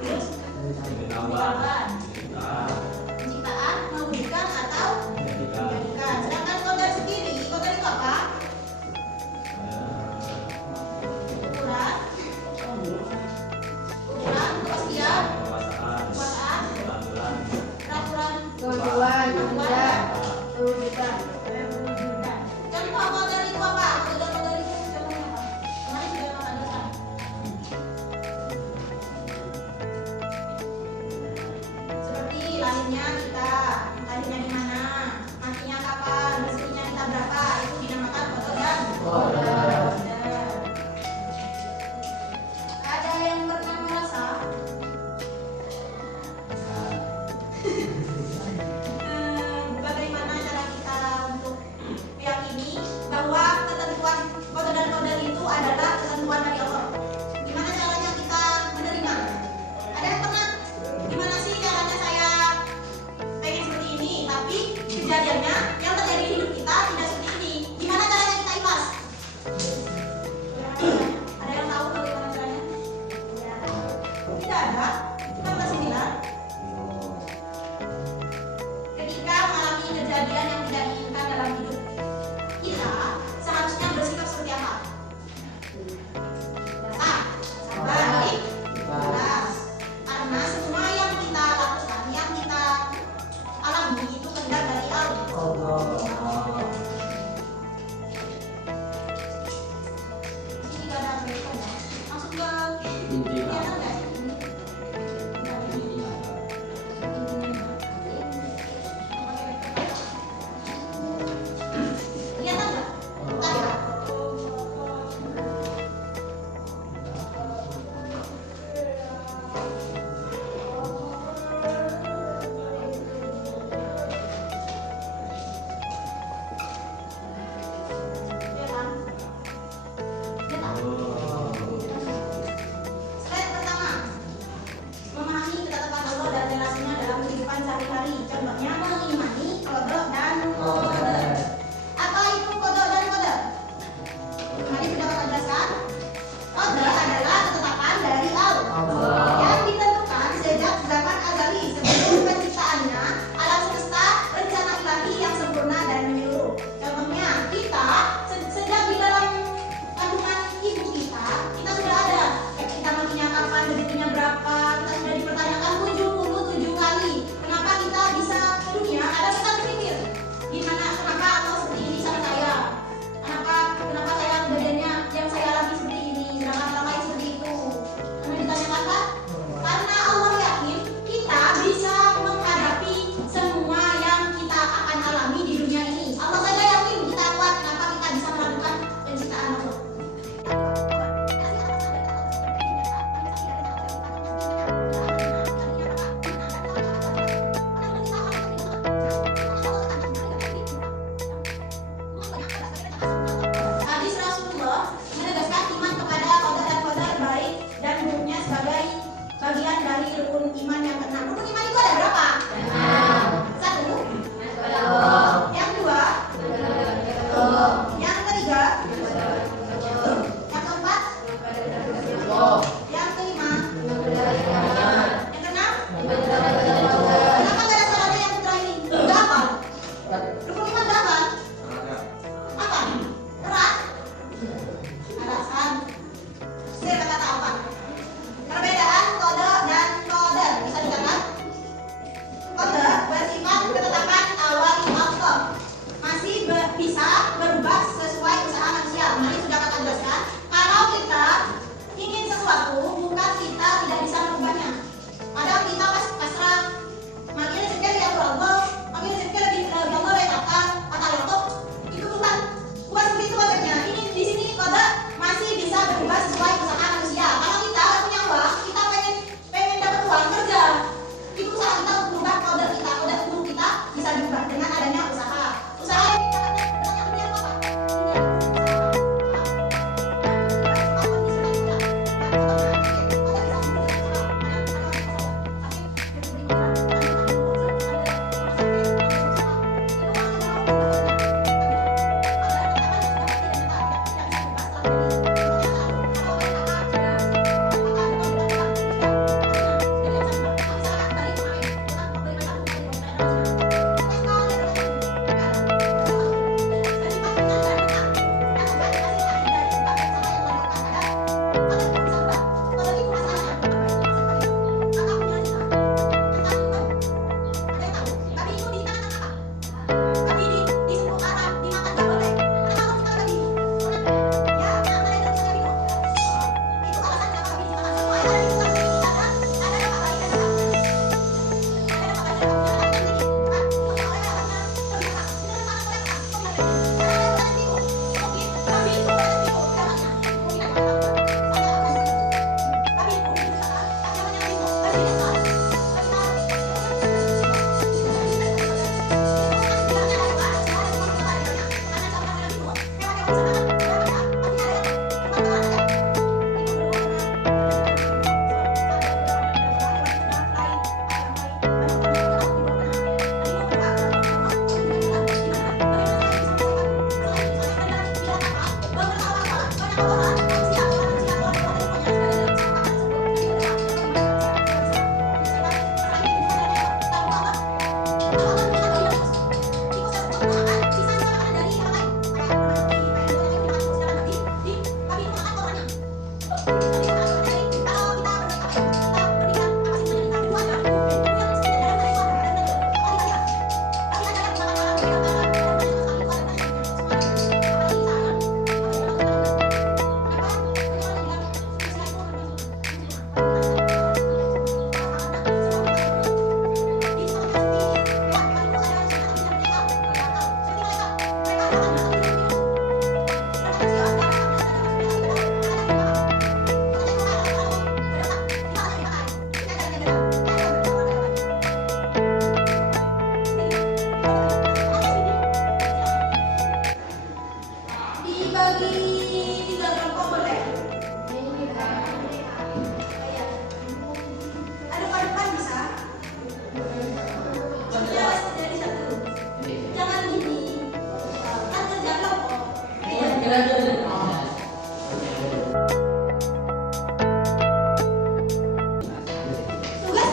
Menambah. Penciptaan, mewujudkan atau menjadikan. Sedangkan qadar sendiri, qadar itu apa? Ukuran, kepastian, kekuasaan, peraturan, mewujudkan. Contoh qadar itu apa? Qadar itu contohnya apa? Kemarin sudah makan dosa. Seperti lahirnya kita, lahirnya di mana, matinya kapan, rezekinya kita berapa, itu dinamakan qadar dan qadar. Ada yang pernah merasa bagaimana cara kita untuk meyakini bahwa ketentuan qadar dan qadar itu adalah ketentuan dari Allah? Gimana caranya kita menerima? Ada yang pernah, gimana sih caranya saya pengen seperti ini, tapi kejadiannya yang terjadi di hidup kita tidak seperti ini. Gimana caranya kita ikhlas? Ada yang tahu bagaimana caranya? Tidak ada. Kita pasti bilang ketika mengalami kejadian yang tidak diinginkan dalam hidup kita, seharusnya bersikap seperti apa? Sabar, ikhlas. Karena semua yang kita lakukan, yang kita alami itu kehendak dari Allah. Ini gak ada apa-apa ya. Langsung ke kelihatan nggak sih? Kelihatan nggak? Bentar ya. Kelihatan? Slide pertama, memahami ketetapan Allah dan relasinya dalam kehidupan sehari-hari. Contohnya mengimani qadar dan qadar. Apa itu qadar dan qadar? Tadi sudah kita jelaskan. Qadar adalah ketetapan dari Allah yang ditentukan sejak zaman azali sebelum penciptaannya alam semesta, rencana ilahi yang sempurna dan menyeluruh. Contohnya kita sejak di dalam kandungan ibu kita sudah ada. Kita matinya kapan, rezekinya berapa, kita sudah dipertanyakan 77 kali. Kenapa kita bisa ke dunia? Ada kita berpikir, gimana, kenapa Allah seperti ini sama saya? Kenapa saya badannya yang saya alami seperti ini, sedangkan orang lain seperti itu? Karena ditanyakan kan? Karena Allah yakin kita bisa menghadapi semua yang kita akan alami di dunia ini. Allah saja yakin kita kuat. Kenapa kita bisa melakukan penciptaan Allah? Hadis Rasulullah menegaskan iman kepada qadar dan qadar baik dan buruknya sebagai bagian dari rukun iman yang keenam. Rukun iman itu ada berapa? Satu. Yang dua. Yang ketiga. Yang keempat. Yang kelima. Yang keenam. Kenapa nggak ada syaratnya yang putra ini? Nggak hafal. Rukun iman nggak hafal? Apa? Berat? Alasan. Saya kata apa? Perbedaan qadar dan qadar bisa dikatakan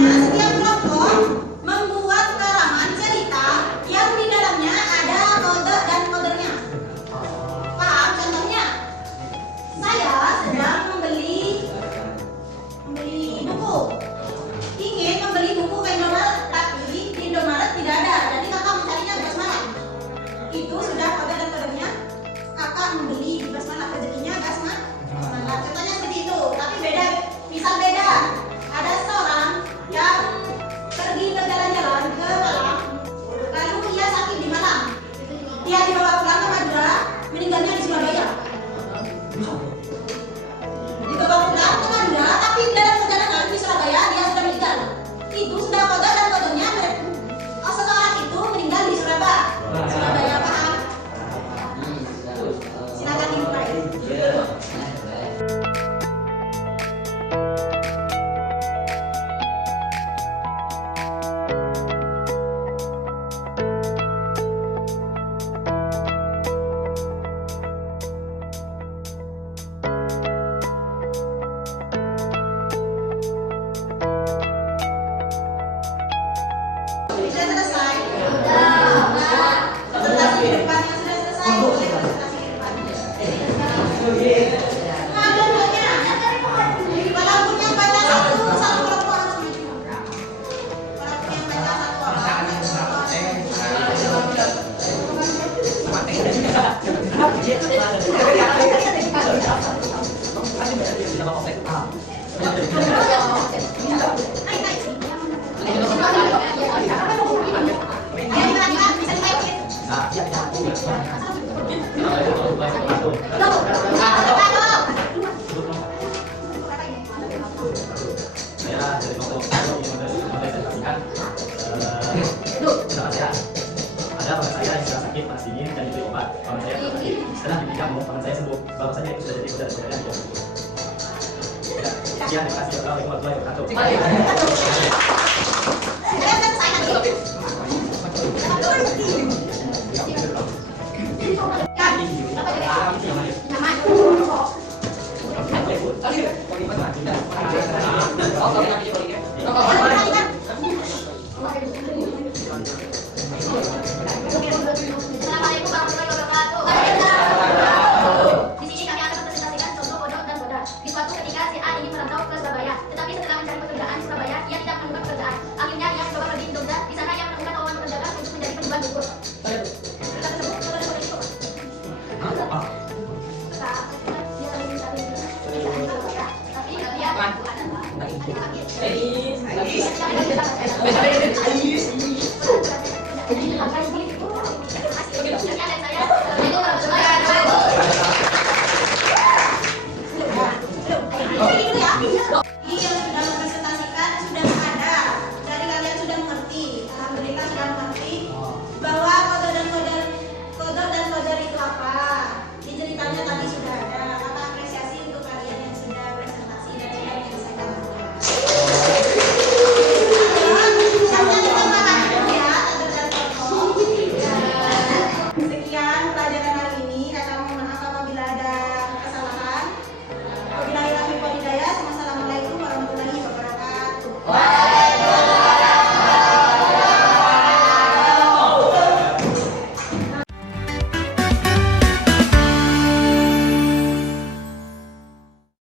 Setiap kelompok membuat karangan cerita yang di dalamnya ada kode dan kodenya. Paham contohnya? Saya sedang membeli buku. Ingin membeli buku ke Indomaret, tapi di Indomaret tidak ada. Jadi kakak mencarinya di Basmaran. Itu sudah kode dan kodenya. Kakak membeli di Basmaran, rezekinya Basmaran. Contohnya seperti itu, tapi beda. Misal beda. Ada seorang yang pergi ke jalan-jalan ke Malang, lalu ia sakit di Malang. Dia dibawa pulang ke Madura, meninggalnya di Surabaya. Dibawa pulang ke Madura, tapi dalam perjalanan di Surabaya dia sudah meninggal. Itu sudah kode dan kodenya seseorang itu meninggal di Surabaya. Surabaya, paham? Silakan dimulai. Sudah selesai? Presentasi di depannya sudah selesai. Presentasi di depannya. Ada bukunya. Kalau punya baca satu kelompok harus maju. Kalau punya baca satu ada paman saya yang sedang sakit panas dingin dan diberi obat. Paman saya sakit. Setelah diberikan obat, paman saya sembuh. Bahwasanya itu sudah jadi kode dan kodenya di buku. Sekian, terima kasih. Assalamualaikum warahmatullahi Assalamualaikum warahmatullahi wabarakatuh. Di sini kami akan mempresentasikan contoh kodok dan koda. Di suatu ketika si A ingin merantau ke Surabaya, tetapi setelah mencari pekerjaan di Surabaya, ia tidak menemukan pekerjaan. Akhirnya ia mencoba pergi ke Jogja. Di sana ia menemukan lowongan pekerjaan untuk menjadi penjual buku. Tapi dia bukan.